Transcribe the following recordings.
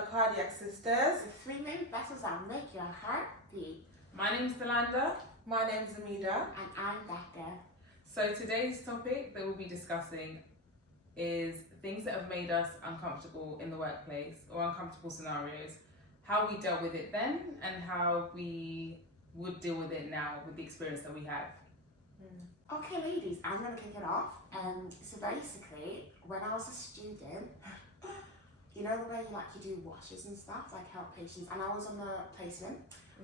the Cardiac Sisters. The 3 main vessels that make your heart beat. My name's Delanda. My name's Amida. And I'm Becca. So today's topic that we'll be discussing is things that have made us uncomfortable in the workplace or uncomfortable scenarios, how we dealt with it then and how we would deal with it now with the experience that we have. Okay, ladies, I'm going to kick it off. So basically, when I was a student, you know the way you do washes and stuff, like help patients, and I was on the placement,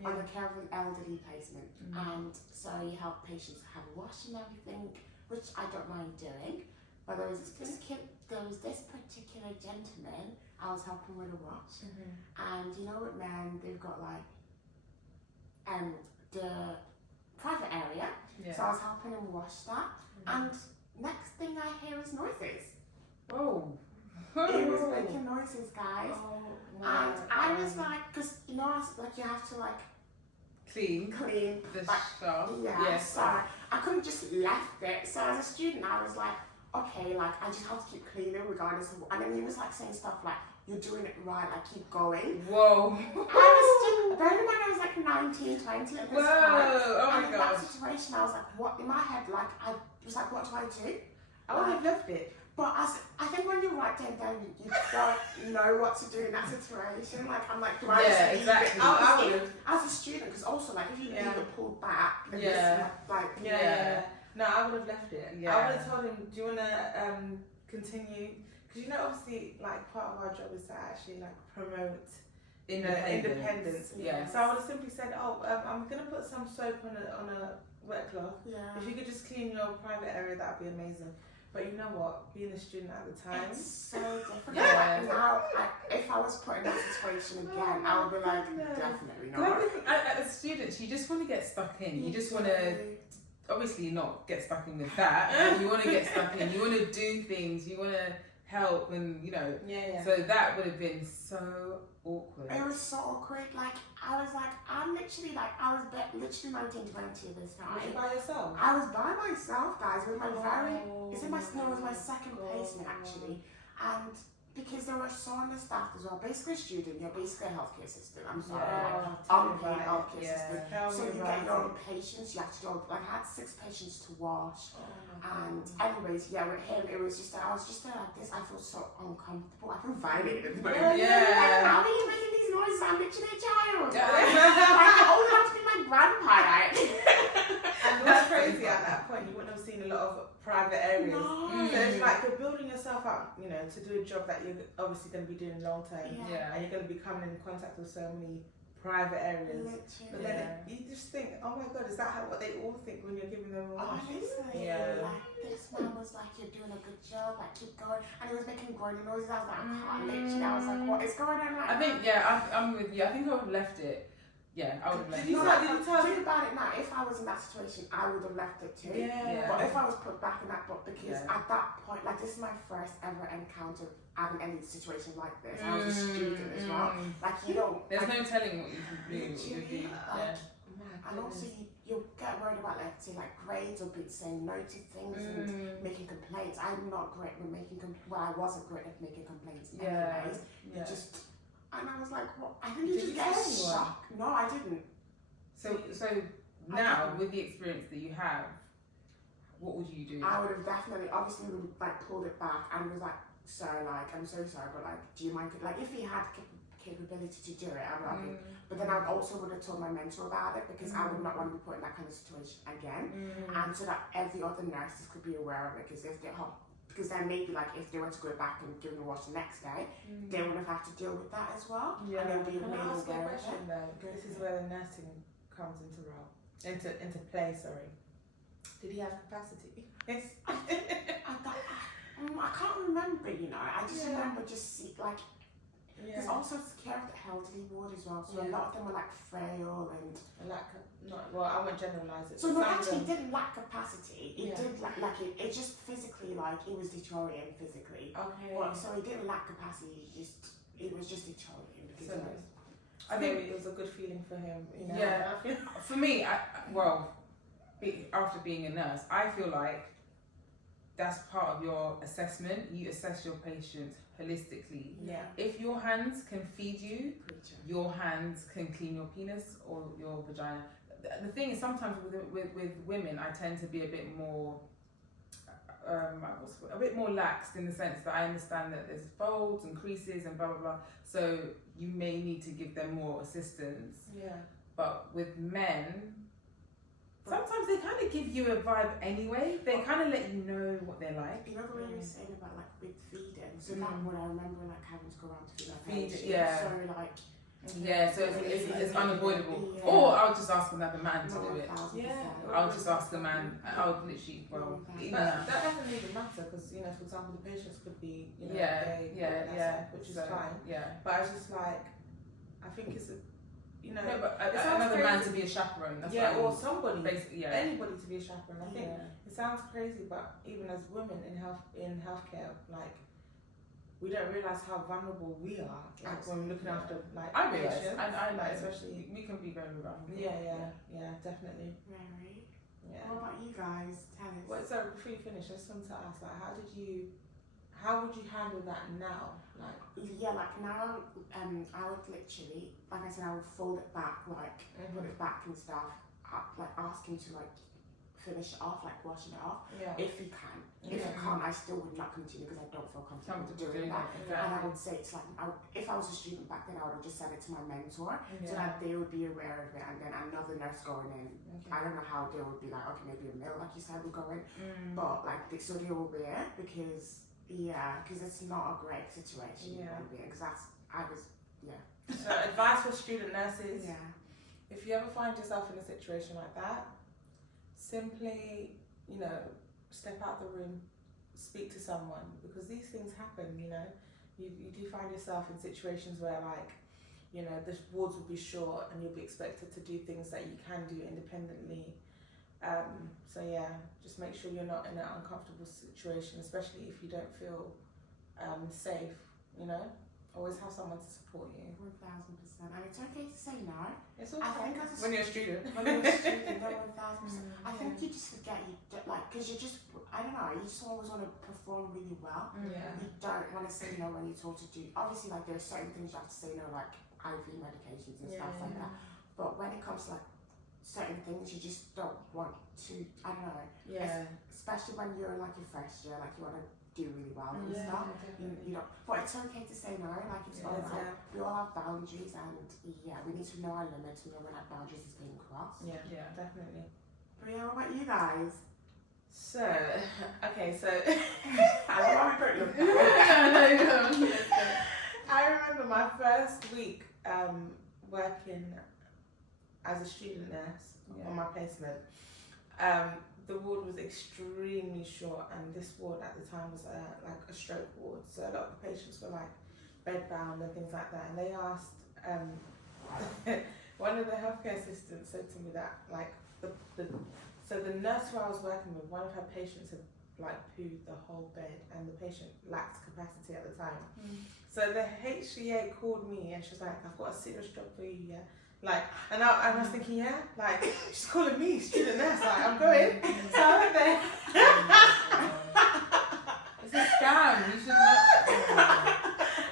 on the care of an elderly placement, and so you help patients have a wash and everything, which I don't mind doing. But there was this particular gentleman I was helping with a wash, and you know what, man, they've got like the private area, so I was helping him wash that, and next thing I hear is noises. Whoa. He was making noises, guys, and I was like, because you know, you have to like Clean the shaft. yes. So I couldn't just left it. So as a student, I was like, okay, like I just have to keep cleaning regardless of. And then he was like saying stuff like, "You're doing it right, like keep going." Whoa. Bearing in mind I was like 19, 20 at this time. Oh my and in god. that situation, I was like, what? In my head, like I was like, what do I do? I would have left it. But I think when you're right down, you don't know what to do in that situation. Like, I'm like, do I just leave exactly. it? I would have. As a student, because also, like, if you leave it pulled back, then Yeah. No, I would have left it. Yeah. I would have told him, do you want to continue? Because, you know, obviously, like, part of our job is to actually, like, promote independence. Yeah. So I would have simply said, I'm going to put some soap on a wet cloth. Yeah. If you could just clean your private area, that would be amazing. But you know what? Being a student at the time. It's so different. Yeah. Like, now, if I was put in that situation again, I would be like, definitely not. As students, you just want to get stuck in. You just want to, obviously not get stuck in with that, but you want to get stuck in. You want to do things. You want to help and, you know. Yeah. So that would have been so awkward. It was so awkward. Like, I was like, I was literally 19, 20 at this time. Was you by yourself? I was by myself, guys, with my it was my second placement actually, and because there were so many staff as well, basically a student, you're basically a healthcare assistant. I'm sorry, unpaid healthcare assistant. So you get your own patients. You have to do like I had 6 patients to wash, and anyways, with him, it was just I was just there like this. I feel so uncomfortable. I feel violated. Like, how are you making these noises? I'm literally a child. Like, I only have to be my grandpa, right? And what's crazy at that point, you wouldn't have seen a lot of private areas. No. So it's like you're building yourself up, you know, to do a job that you're obviously going to be doing long term. And you're going to be coming in contact with so many private areas. Literally. But then you just think, oh my god, is that what they all think when you're giving them a wash? Honestly, like this man was like, you're doing a good job, like keep going. And he was making groaning noises. I was like, I can't literally. I was like, what is going on right now? I think, I'm with you. I think I would have left it. Yeah, I would have left it. Think about it now. If I was in that situation, I would have left it too. Yeah. But if I was put back in that book, because at that point, like this is my first ever encounter having any situation like this. I was a student as well. Like you don't. There's no telling what you can do. And also you get worried about like grades or saying no to things and making complaints. I'm not great with making I wasn't great at making complaints anyways. You just. And I was like, what? I think you just get shocked. No, I didn't. So now, with the experience that you have, what would you do? I would have definitely, obviously, pulled it back and was like, sir, like, I'm so sorry, but like, do you mind? Like, if he had capability to do it, I would have. But then I also would have told my mentor about it because I would not want to be put in that kind of situation again. And so that every other nurses could be aware of it because if they because then maybe like if they were to go back and give the wash the next day, they would have had to deal with that as well. Yeah. And they'll be Can I ask you a aware of question it. though? This is where the nursing comes into play. Sorry. Did he have capacity? Yes. I can't remember. You know, I just remember like. There's also care of the elderly ward as well, so a lot of them were like frail and I won't generalise it. So no, actually, it didn't lack capacity. It did like it just physically like it was deteriorating physically. Okay. But, so it didn't lack capacity. It was just deteriorating because I think it was a good feeling for him. You know? Yeah. For me, after being a nurse, I feel like that's part of your assessment. You assess your patients holistically. Yeah. If your hands can feed you, Preacher. your hands can clean your penis or your vagina. The thing is, sometimes with women, I tend to be a bit more, laxed in the sense that I understand that there's folds and creases and blah blah blah. So you may need to give them more assistance. Yeah. But with men, sometimes they kind of give you a vibe anyway. They kind of let you know what they're like. You know the way you were saying about like with feeding. So that one I remember like having to go around to feed my Feed, patients. yeah. So like. Yeah, so it's unavoidable. Yeah. Or I'll just ask another man to Not do it. 1000%. Yeah. I'll just ask the man. I'll literally, well, But even But that. that doesn't even matter because, you know, for example, the patients could be, you know, Yeah, gay, yeah, that's yeah. it, which is So, fine. Yeah. But I was just like, I think it's a, you know, No, but it sounds another man crazy. to be a chaperone. That's yeah, what I or mean. somebody, Basically, yeah. anybody to be a chaperone. I think it sounds crazy, but even as women in healthcare, like, we don't realise how vulnerable we are, like when we're looking after like I realise, patients. and I know, like, especially. we can be very vulnerable. Yeah, definitely. Very. Yeah. What about you guys? Tell us. Well, so before you finish, I just wanted to ask, like, how would you handle that now? Like, Yeah, like now, I would literally, like I said, I would fold it back, like put it back and stuff. Like ask him to like finish it off, like washing it off, yeah. if he can. If he can't, I still would not continue because I don't feel comfortable doing that. And I would say it's like, if I was a student back then, I would have just said it to my mentor so that they would be aware of it. And then another nurse going in, I don't know how they would be like, okay, maybe a male, like you said, would go in, but like so they were aware because it's not a great situation. Yeah. Because So advice for student nurses: yeah. if you ever find yourself in a situation like that, simply, you know, step out the room, speak to someone, because these things happen. You know, you do find yourself in situations where, like, you know, the wards will be short and you'll be expected to do things that you can do independently. So yeah, just make sure you're not in an uncomfortable situation, especially if you don't feel safe. You know, always have someone to support you. 1000%. And it's okay to say no. It's I okay think as a when you're a student. When you're a student, no, 1000%. I think you just forget because you just, I don't know, you just always want to perform really well. Yeah. You don't want to say no when you're told to do. Obviously, like there are certain things you have to say no, like IV medications and stuff like that. But when it comes to like certain things, you just don't want to. I don't know. Yeah. Especially when you're in like your first year, like you want to do really well and stuff. You know, but it's okay to say no. Like it's all right. We all have boundaries, and we need to know our limits. We know when our boundaries is being crossed. Yeah, definitely. But yeah, what about you guys? So, okay, so I don't know how you I remember my first week working as a student nurse on my placement. The ward was extremely short, and this ward at the time was like a stroke ward, so a lot of the patients were like bedbound and things like that. And they asked one of the healthcare assistants said to me that like the nurse who I was working with, one of her patients had like pooed the whole bed, and the patient lacked capacity at the time. So the HCA called me and she was like, "I've got a serious job for you, yeah." Like, and I was thinking, yeah, like, she's calling me student nurse, like, I'm going. So I went there. It's a scam. You should not.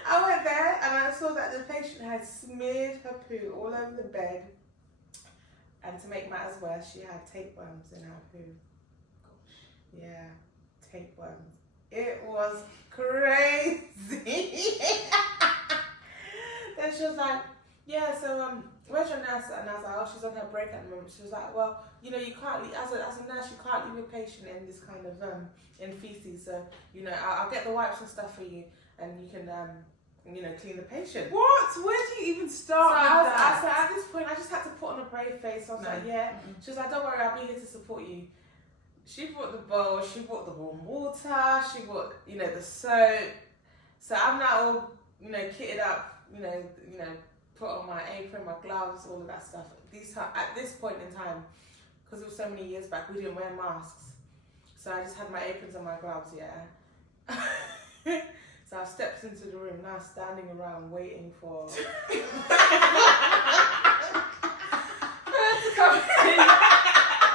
I went there and I saw that the patient had smeared her poo all over the bed. And to make matters worse, she had tapeworms in her poo. Yeah, tapeworms. It was crazy. Then she was like, "Yeah, so where's your nurse?" And I was like, "Oh, she's on her break at the moment." She was like, "Well, you know, you can't leave, as a nurse, you can't leave a patient in this kind of in feces. So, you know, I'll get the wipes and stuff for you, and you can you know, clean the patient." What? Where do you even start So with that? so at this point, I just had to put on a brave face. I was like, "Yeah." She was like, "Don't worry, I'll be here to support you." She brought the bowl, she brought the warm water, she brought, you know, the soap. So I'm now all, you know, kitted up, you know, put on my apron, my gloves, all of that stuff. At this point in time, because it was so many years back, we didn't wear masks. So I just had my aprons and my gloves, yeah. So I stepped into the room, now standing around waiting for her to come in.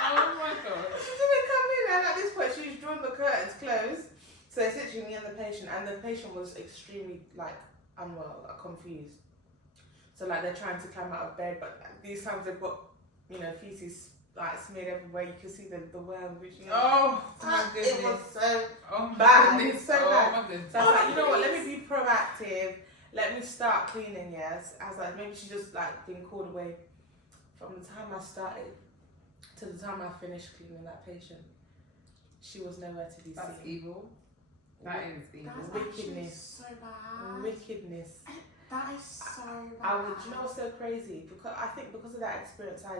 Oh my god. She didn't come in, and at this point she was drawing the curtains closed. So it's literally me and the patient, and the patient was extremely like unwell, like, confused. So like they're trying to climb out of bed, but these times they've got, you know, feces like smeared everywhere. You can see the worm, which, you know, Oh my goodness. it was so Oh my bad. goodness. So Oh bad. my goodness. So I was like, you know what, let me be proactive. Let me start cleaning, yes. I was like, maybe she just like been called away. From the time I started to the time I finished cleaning that patient, she was nowhere to be That's seen. evil. That is evil. That's Wickedness. actually so bad. Wickedness. That is so bad. I would, you know what's so crazy? Because I think because of that experience, I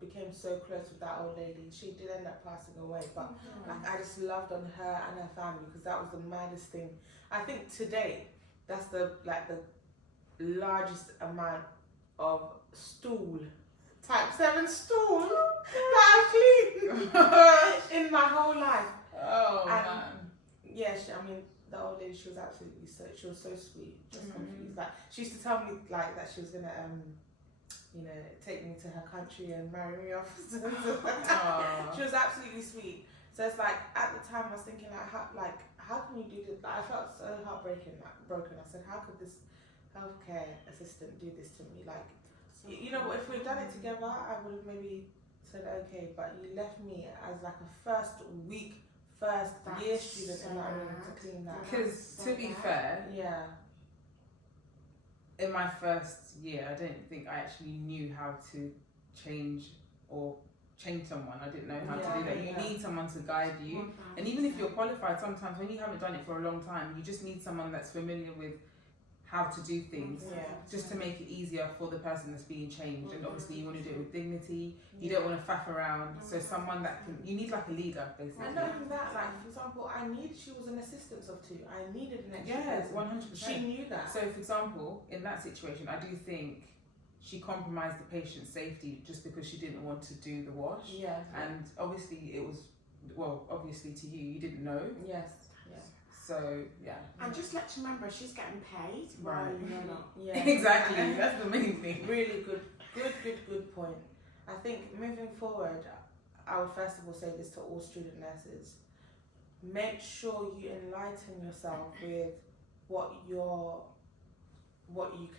became so close with that old lady. She did end up passing away, but like I just loved on her and her family because that was the maddest thing. I think to date, that's the largest amount of stool, type 7 stool that I've cleaned in my whole life. Oh And man. yeah, I mean, the old lady, she was so sweet, just confused. Like, she used to tell me like that she was gonna you know, take me to her country and marry me off. She was absolutely sweet. So it's like at the time I was thinking like how can you do this? Like, I felt so broken. I said, how could this healthcare assistant do this to me? Like, you know, if we'd done it together, I would have maybe said okay, but you left me as like a first year student in that room to clean that. Because to be fair, Yeah. in my first year, I don't think I actually knew how to change someone. I didn't know how to do that. You need someone to guide you. And even if you're qualified, sometimes when you haven't done it for a long time, you just need someone that's familiar with how to do things, just to make it easier for the person that's being changed. And obviously you want to do it with dignity. You don't want to faff around. So someone that you need like a leader, basically. And not even that, like, for example, she was an assistant of 2. I needed an extra Yes, person. 100%. She knew that. So, for example, in that situation, I do think she compromised the patient's safety just because she didn't want to do the wash. Yeah. And obviously it was, well, obviously to you didn't know. Yes. So, yeah. And just let you remember, she's getting paid. Right. Well, you know. Yeah. Exactly. That's the main thing. Really good point. I think moving forward, I would first of all say this to all student nurses. Make sure you enlighten yourself with what you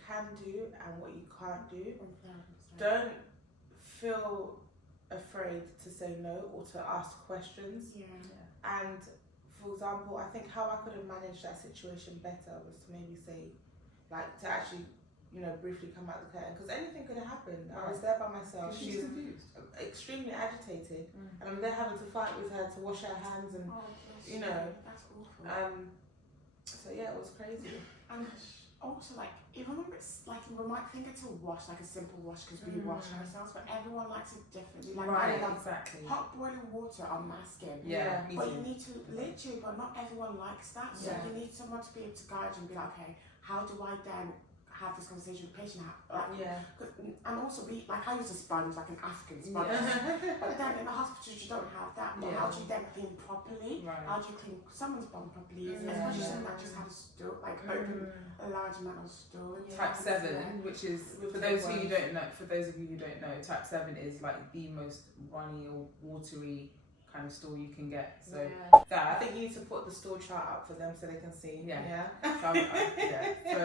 can do and what you can't do. Don't feel afraid to say no or to ask questions. Yeah. And for example, I think how I could have managed that situation better was to maybe say, like, to actually, you know, briefly come out the curtain, because anything could have happened. I was there by myself. She's She's confused. extremely agitated, and I'm there having to fight with her to wash her hands, and you know, that's awful. so yeah, it was crazy. And also, like, even when it's like we might think it's a wash, like a simple wash because we wash ourselves, but everyone likes it differently. Like, Right, I love exactly. hot boiling water on my skin. Yeah, me But too. you need to literally, but not everyone likes that. So Yeah. you need someone to be able to guide you and be like, okay, how do I then have this conversation with the patient? Like, Yeah. and also be like, I use a sponge, like an African sponge. But then in the hospitals you don't have that. But how do you then clean properly? Right. How do you clean someone's bum properly? Yeah. Especially someone that just had a stool, like open a large amount of stool. And Type stuff. 7, which is With for those tapeworms. who you don't know, type 7 is like the most runny or watery kind of stool you can get. So I that think you need to put the store chart up for them so they can see. Yeah. Yeah. yeah. So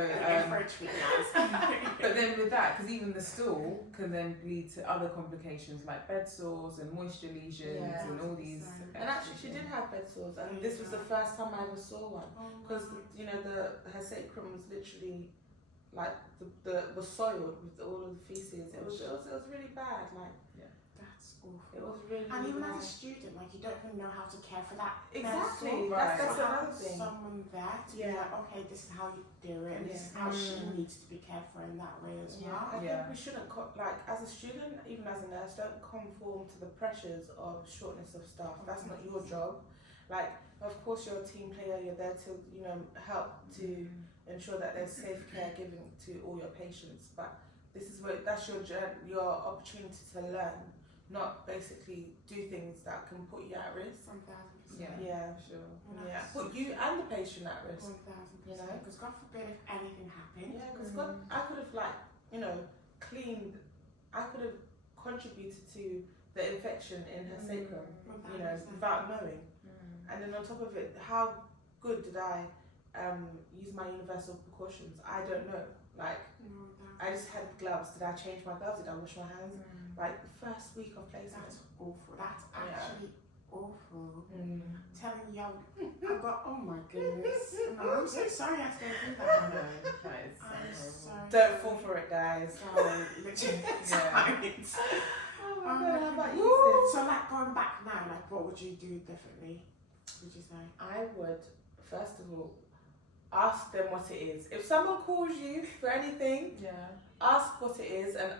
For a treat, guys. but then with that, because even the stool can then lead to other complications like bed sores and moisture lesions Yeah. and all these. And actually, she did have bed sores, and this was the first time I ever saw one. Because you know her sacrum was literally like was soiled with all of the feces. It was really bad. Like That's awful. it was really. And really even bad. as a student, like you don't even know how to care for that. Exactly. vessel. Right. That's So another having thing. someone there to be like, okay, this is how you do it, and this is how she needs to be cared for in that way as well. I think we shouldn't like as a student, even as a nurse, don't conform to the pressures of shortness of staff. That's not your job. Like, of course, you're a team player. You're there to help to ensure that there's safe care given to all your patients. But this is that's your opportunity to learn, not basically do things that can put you at risk. 1000%. Yeah, Sure. yeah. Put you and the patient at risk. 1000%. You know? Because God forbid if anything happened. Yeah, because I could have cleaned. I could have contributed to the infection in her sacrum, 1000%. without knowing. And then on top of it, how good did I use my universal precautions? I don't know. Like, I just had gloves. Did I change my gloves? Did I wash my hands? Like, the first week of placement. That's awful. That's actually awful. Telling you, I've got, oh my goodness. No, I'm so sorry I had to go through that. I'm so Don't fall for it, guys. Literally. Oh my God, how about you, sis? So, like, going back now, like, what would you do differently? Would you say? I would, first of all, ask them what it is. If someone calls you for anything, ask what it is, and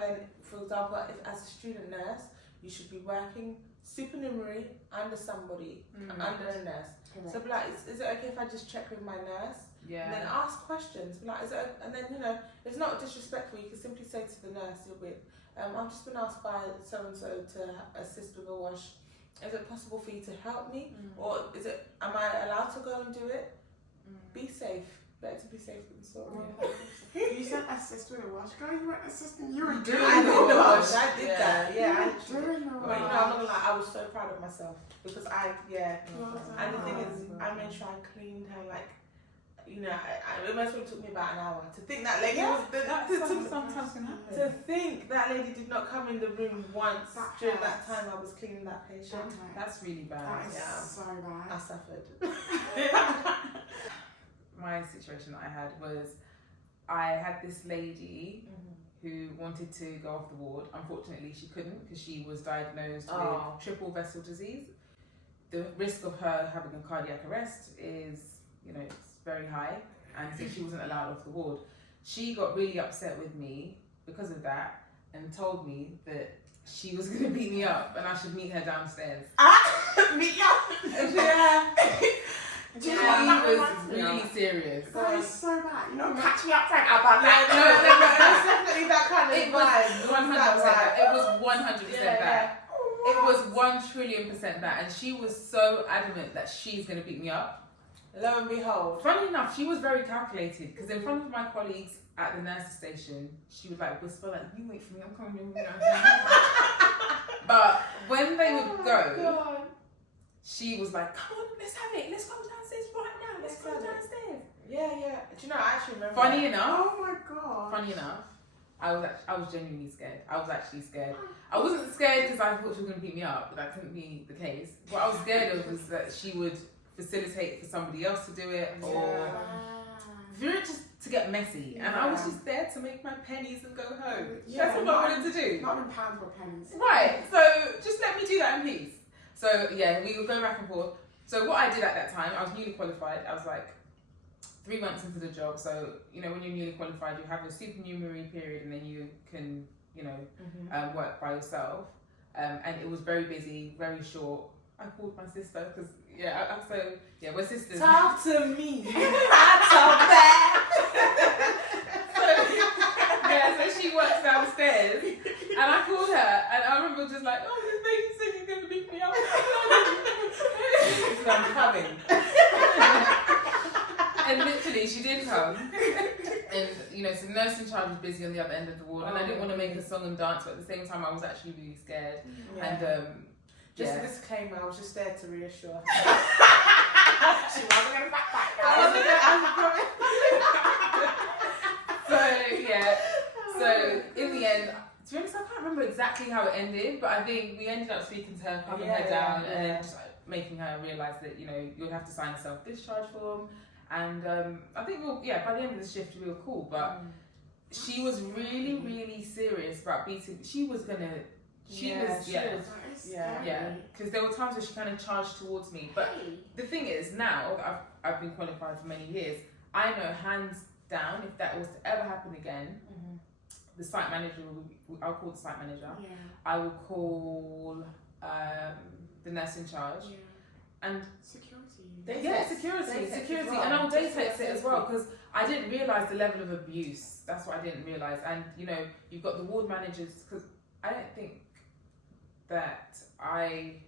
then, for example, if as a student nurse, you should be working supernumerary under somebody, under a nurse. Correct. So be like, is it okay if I just check with my nurse? And then ask questions. Be like, is it? And then, you know, it's not disrespectful. You can simply say to the nurse you're with, I've just been asked by so and so to assist with a wash. Is it possible for you to help me, or am I allowed to go and do it? Be safe. Better to be safe than sorry. You said assist with a wash, girl. You weren't assisting. You were I doing did the the wash. wash. I did that. Yeah, I doing the But you know, I'm not gonna lie, I was so proud of myself because and the thing is, I made sure I cleaned her, like, you know, it must have took me about an hour to think that lady was sometimes can happen. to think that lady did not come in the room once during that time I was cleaning that patient. That's really bad. That is so bad. I suffered. My situation that I had was, I had this lady who wanted to go off the ward. Unfortunately, she couldn't because she was diagnosed with triple vessel disease. The risk of her having a cardiac arrest is, you know, it's very high, and so she wasn't allowed off the ward. She got really upset with me because of that and told me that she was going to beat me up and I should meet her downstairs. Meet you up? Yeah. She was really serious. That is so bad. You know, catch me up, Frank. That's definitely that kind of It vibe. was 100% that. It was 100% Yeah, that. It was 1,000,000,000,000% that, and she was so adamant that she's going to beat me up. Lo and behold. Funny enough, she was very calculated because in front of my colleagues at the nurse's station, she would like whisper like, "You wait for me, I'm coming." But when they would go, she was like, "Come on, let's have it. Let's go downstairs right now. Let's go downstairs." Yeah. Do you know? I actually remember. Funny enough. Oh my god. Funny enough, I was genuinely scared. I was actually scared. I wasn't scared because I thought she was going to beat me up, but that couldn't be the case. What I was scared of was that she would facilitate for somebody else to do it, or for it just to get messy. And I was just there to make my pennies and go home. That's what I wanted to do. Not in pounds or pennies. Right. So just let me do that in peace. So yeah, we would go back and forth. So what I did at that time, I was newly qualified. I was like 3 months into the job. So, you know, when you're newly qualified, you have a supernumerary period and then you can, you know, work by yourself. And it was very busy, very short. I called my sister because, we're sisters. Talk to me. I talk back. So she works downstairs and I called her and I remember just like, "Oh, this lady said you're going to beat me up." I'm coming. And literally, she did come. And, you know, so the nurse in charge was busy on the other end of the ward. And I didn't want to make a song and dance, but at the same time, I was actually really scared. And, just a disclaimer, I was just there to reassure her. She wasn't going to back. So, in the end, to be honest, I can't remember exactly how it ended, but I think we ended up speaking to her, calming her down, and just making her realise that, you know, you'll have to sign a self-discharge form. And I think by the end of the shift we were cool, but she was really, really serious about beating. She was, because there were times where she kind of charged towards me. But the thing is, now that I've been qualified for many years, I know hands down, if that was to ever happen again, the site manager, I'll call the site manager. I will call the nurse in charge. And security, and I'll daytext it as well because I didn't realise the level of abuse. That's what I didn't realise. And you know, you've got the ward managers, because I don't think that I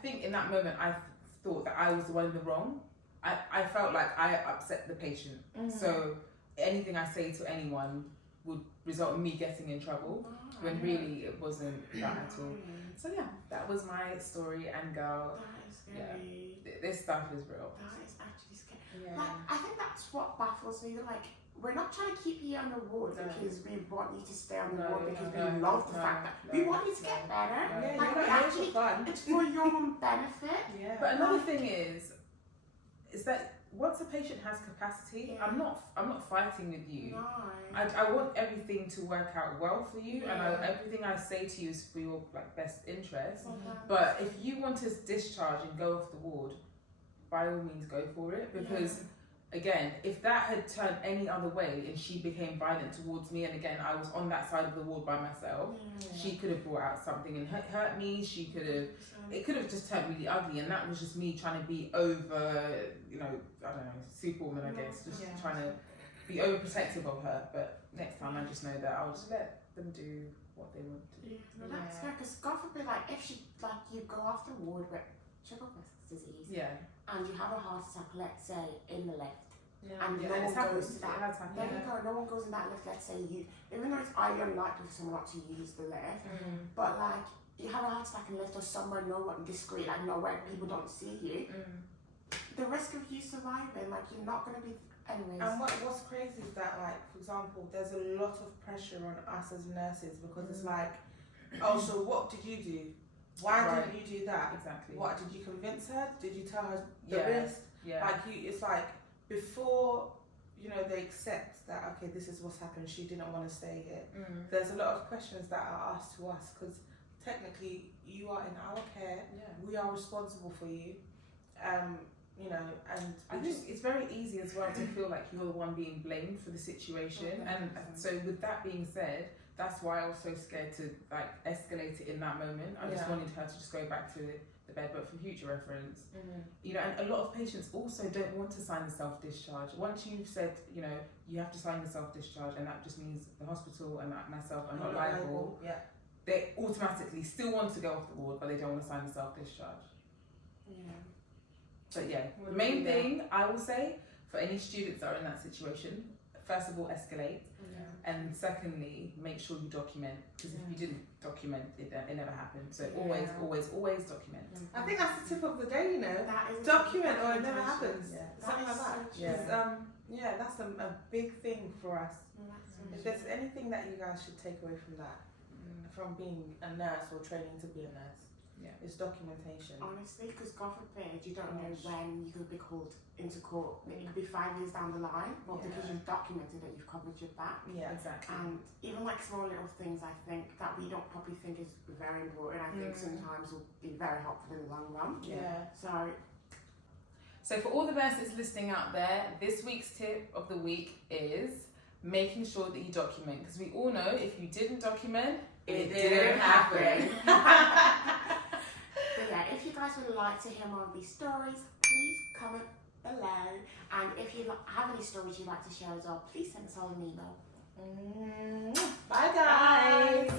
think in that moment I thought that I was the one in the wrong. I felt like I upset the patient. So anything I say to anyone would result in me getting in trouble, when really it wasn't that at all. So yeah, that was my story. And girl, That is scary. this stuff is real. That is actually scary. Yeah. Like, I think that's what baffles me. Like, we're not trying to keep you on the ward No. because we want you to stay on the No, ward because no, we love the no, fact that no, we want you to no, get better. no. Yeah, Like, you're we not here actually, for fun. it's for your own benefit. Yeah. But another thing is that once a patient has capacity, Yeah. I'm not fighting with you. No. I want everything to work out well for you, and Yeah. everything I say to you is for your like best interest. Mhm. But if you want to discharge and go off the ward, by all means go for it. Because again, if that had turned any other way and she became violent towards me, and again I was on that side of the ward by myself, she could have brought out something and hurt me. She could have. It could have just turned really ugly, and that was just me trying to be over, you know, I don't know, superwoman, I guess, just Yeah. trying to be overprotective of her. But next time, I just know that I'll just let them do what they want to do. Yeah, no, that's fair. Because God forbid, like, if she, like, you go off the ward with triple disease Yeah, and you have a heart attack, let's say, in the lift, Yeah. and yeah, no it's one happened. goes to It that. has happened. There you go. No one goes in that lift. Let's say you, even though it's highly unlikely for someone not to use the lift, but like you have a heart attack in the lift or somewhere nowhere discreet, like nowhere people don't see you. The risk of you surviving, like you're not gonna be. Anyways. And what's crazy is that, like, for example, there's a lot of pressure on us as nurses because it's like, oh, so what did you do? Why Right. didn't you do that? Exactly. What, did you convince her? Did you tell her the Yeah. risk? Yeah. Like, it's like before, you know, they accept that, okay, this is what's happened, she didn't want to stay here. There's a lot of questions that are asked to us because technically you are in our care, Yeah. we are responsible for you, you know, and I think it's very easy as well to feel like you're the one being blamed for the situation. And so with that being said, that's why I was so scared to like escalate it in that moment. I just Yeah. wanted her to just go back to the bed, but for future reference, you know, and a lot of patients also don't want to sign the self-discharge. Once you've said, you know, you have to sign the self-discharge and that just means the hospital and myself are not liable, Yeah. they automatically still want to go off the ward, but they don't want to sign the self-discharge. Yeah. But yeah, the Wouldn't main be there. thing I will say for any students that are in that situation, first of all, escalate, and secondly, make sure you document, because if you didn't document, it never happened. So always, Yeah. always, always document. I think that's the tip of the day, you know. That is a Document or it never documentation. happens. Yeah. Something like that. So Yeah. Because, yeah, that's a big thing for us. That's so If true. there's anything that you guys should take away from that, from being a nurse or training to be a nurse, it's documentation. Honestly, because God forbid, you don't know Gosh. when you could be called into court. It could be 5 years down the line, but because Yeah. you've documented it, you've covered your back. Yeah. Exactly. And even like small little things, I think that we don't probably think is very important. I think sometimes will be very helpful in the long run. Yeah. So for all the nurses listening out there, this week's tip of the week is making sure that you document, because we all know if you didn't document, it didn't happen. But yeah, if you guys would like to hear more of these stories, please comment below. And if you have any stories you'd like to share as well, please send us all an email. Bye, guys.